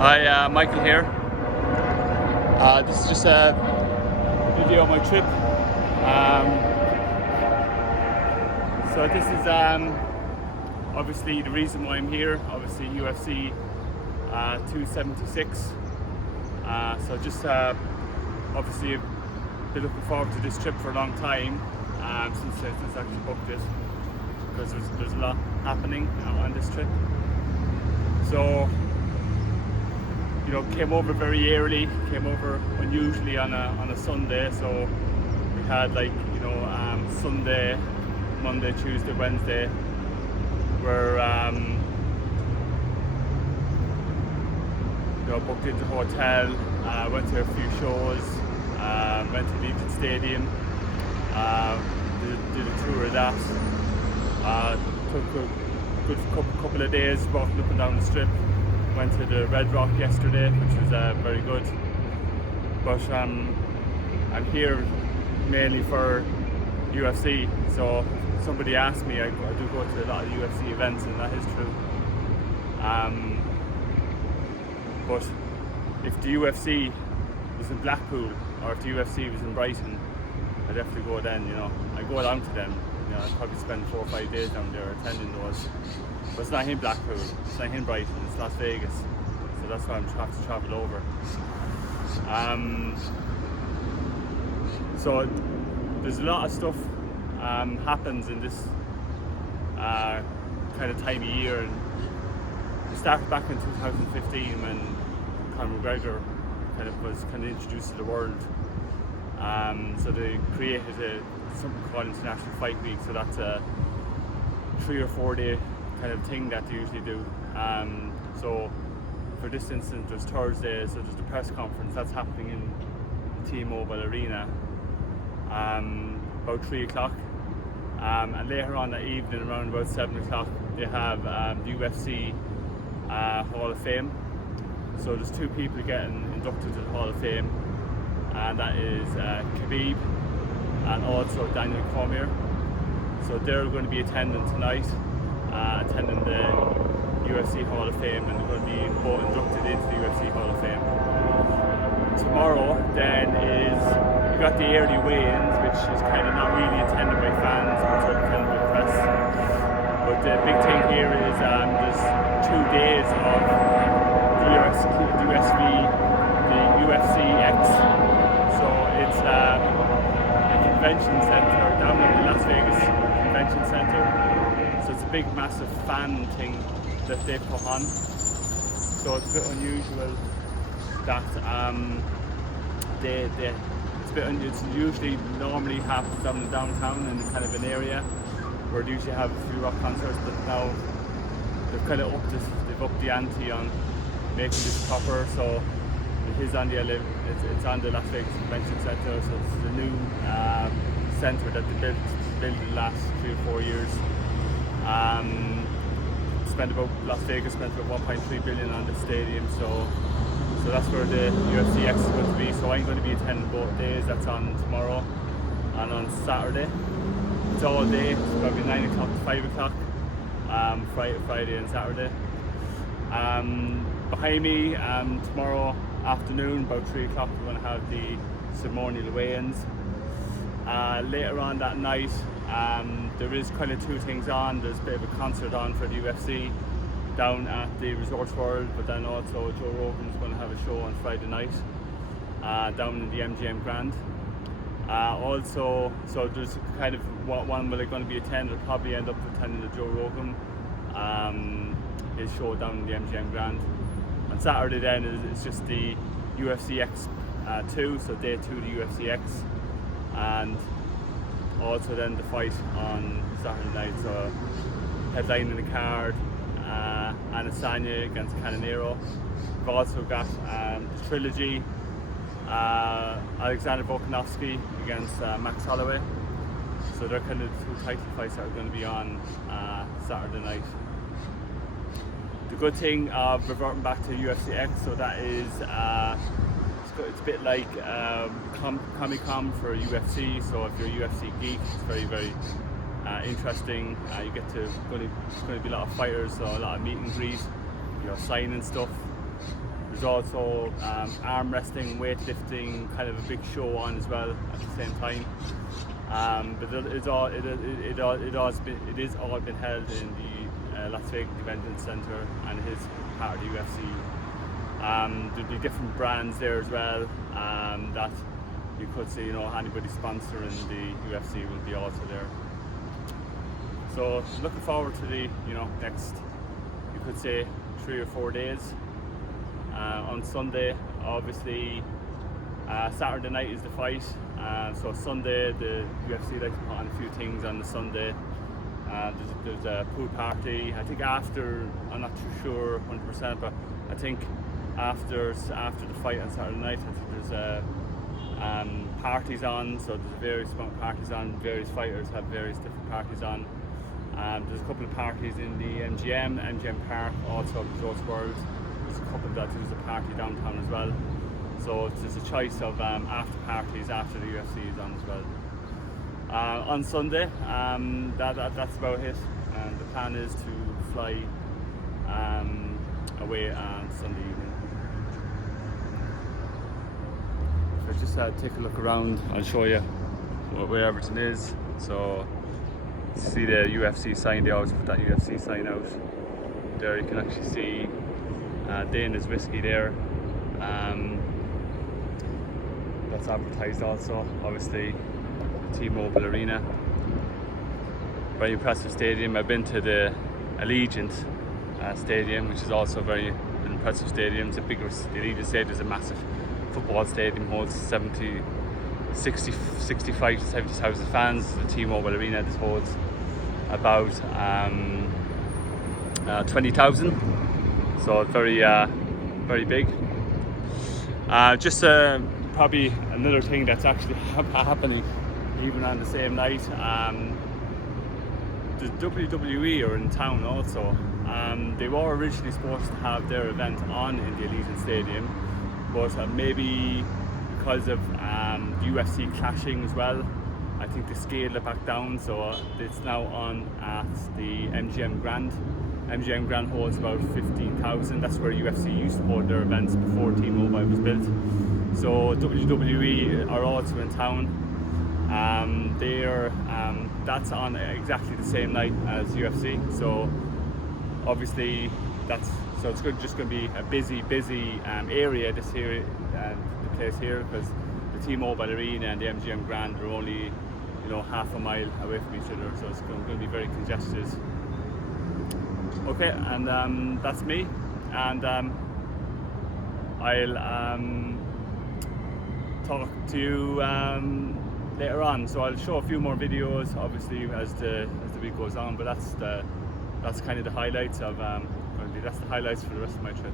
Hi, Michael here. This is just a video of my trip. So this is obviously the reason why I'm here. Obviously UFC 276. So just obviously been looking forward to this trip for a long time since I actually booked it, because there's a lot happening on this trip. So, you know, came over very early, came over unusually on a Sunday. So we had, like, you know, Sunday, Monday, Tuesday, Wednesday, where you know, booked into a hotel, went to a few shows, went to Legion Stadium, did a tour of that, took a good couple of days walking up and down the strip. Went to the Red Rock yesterday, which was very good. But I'm here mainly for UFC. So somebody asked me, I do go to a lot of UFC events, and that is true. But if the UFC was in Blackpool, or if the UFC was in Brighton, I'd definitely go then. You know, I go along to them. You know, I'd probably spend 4 or 5 days down there attending those. But it's not in Blackpool, it's not in Brighton, it's Las Vegas. So that's why I'm trying to travel over. So there's a lot of stuff happens in this kind of time of year. And it started back in 2015 when Conor McGregor was introduced to the world. So they created something called International Fight Week. So that's a 3 or 4 day kind of thing that they usually do. So for this instance, there's Thursday, so there's the press conference that's happening in the T-Mobile Arena about 3 o'clock. And later on that evening, around about 7 o'clock, they have the UFC Hall of Fame. So there's 2 people getting inducted to the Hall of Fame, and that is Khabib and also Daniel Cormier. So they're going to be attending tonight, attending the UFC Hall of Fame, and they're going to be both inducted into the UFC Hall of Fame. Tomorrow then we got the early weigh-ins, which is kind of not really attended by fans, but sort of attended by press. But the big thing here is there's 2 days of the UFC X. So it's a convention center down in the Las Vegas Convention Center. So it's a big, massive fan thing that they put on. So it's a bit unusual that it's usually normally happens down in downtown in kind of an area where they usually have a few rock concerts, but now they've kind of upped the ante on making this proper. So it is on it's on the Las Vegas Convention Center. So it's the new center that they built in the last 3 or 4 years. Las Vegas spent about 1.3 billion on the stadium, so that's where the UFC X is going to be. So I'm going to be attending both days. That's on tomorrow and on Saturday. It's all day. It's probably 9 o'clock to 5 o'clock, Friday and Saturday. Behind me, tomorrow afternoon, about 3 o'clock, we're going to have the ceremonial weigh-ins. Later on that night, there is kind of 2 things on. There's a bit of a concert on for the UFC down at the Resorts World, but then also Joe Rogan's going to have a show on Friday night down in the MGM Grand. Also, so there's kind of one where they're going to be attending. They'll probably end up attending the Joe Rogan his show down in the MGM Grand. On Saturday then it's just the UFC X 2, so day 2 of the UFC X, and also then the fight on Saturday night. So headlining the card, Adesanya against Cannoniero. We've also got the trilogy, Alexander Volkanovski against Max Holloway. So they're kind of 2 title fights that are going to be on Saturday night. The good thing of reverting back to UFC X, so that is it's a bit like Comic-Con for UFC. So if you're a UFC geek, it's very, very interesting. You get to, it's going to be a lot of fighters, so a lot of meet and greet, you know, signing stuff. There's also arm wrestling, weightlifting, kind of a big show on as well at the same time. But it is all been held in the Las Vegas Convention Center, and it is part of the UFC. There'll be different brands there as well that you could see, anybody sponsoring the UFC will be also there. So looking forward to the next, you could say, 3 or 4 days. On Sunday, obviously, Saturday night is the fight. So Sunday, the UFC likes to put on a few things on the Sunday. There's a pool party. I think after, I'm not too sure 100%, but I think after the fight on Saturday night, I think there's parties on. So there's various amount of parties on. Various fighters have various different parties on. There's a couple of parties in the MGM Park, also Resorts World. There's a couple that do a party downtown as well. So there's a choice of after parties after the UFC is on as well. On Sunday, that's about it. And the plan is to fly away on Sunday evening. So just take a look around. I'll show you where everything is. So see the UFC sign. They always put that UFC sign out. There you can actually see Dana's whiskey there. That's advertised also, obviously. T-Mobile Arena. Very impressive stadium. I've been to the Allegiant Stadium, which is also very impressive stadium. It's a bigger, the Allegiant Stadium is a massive football stadium, holds 65 to 70,000 fans. The T-Mobile Arena, this holds about 20,000. So it's very, very big. Just probably another thing that's actually happening even on the same night. The WWE are in town also. They were originally supposed to have their event on in the Allegiant Stadium, but maybe because of UFC clashing as well, I think they scaled it back down, so it's now on at the MGM Grand. MGM Grand holds about 15,000. That's where UFC used to hold their events before T-Mobile was built. So WWE are also in town. That's on exactly the same night as UFC. So obviously it's just going to be a busy area this here, the place here, because the T-Mobile Arena and the MGM Grand are only half a mile away from each other, so it's going to be very congested. Okay, and that's me, and I'll talk to you later on. So I'll show a few more videos, obviously, as the week goes on. But that's kind of the highlights of that's the highlights for the rest of my trip.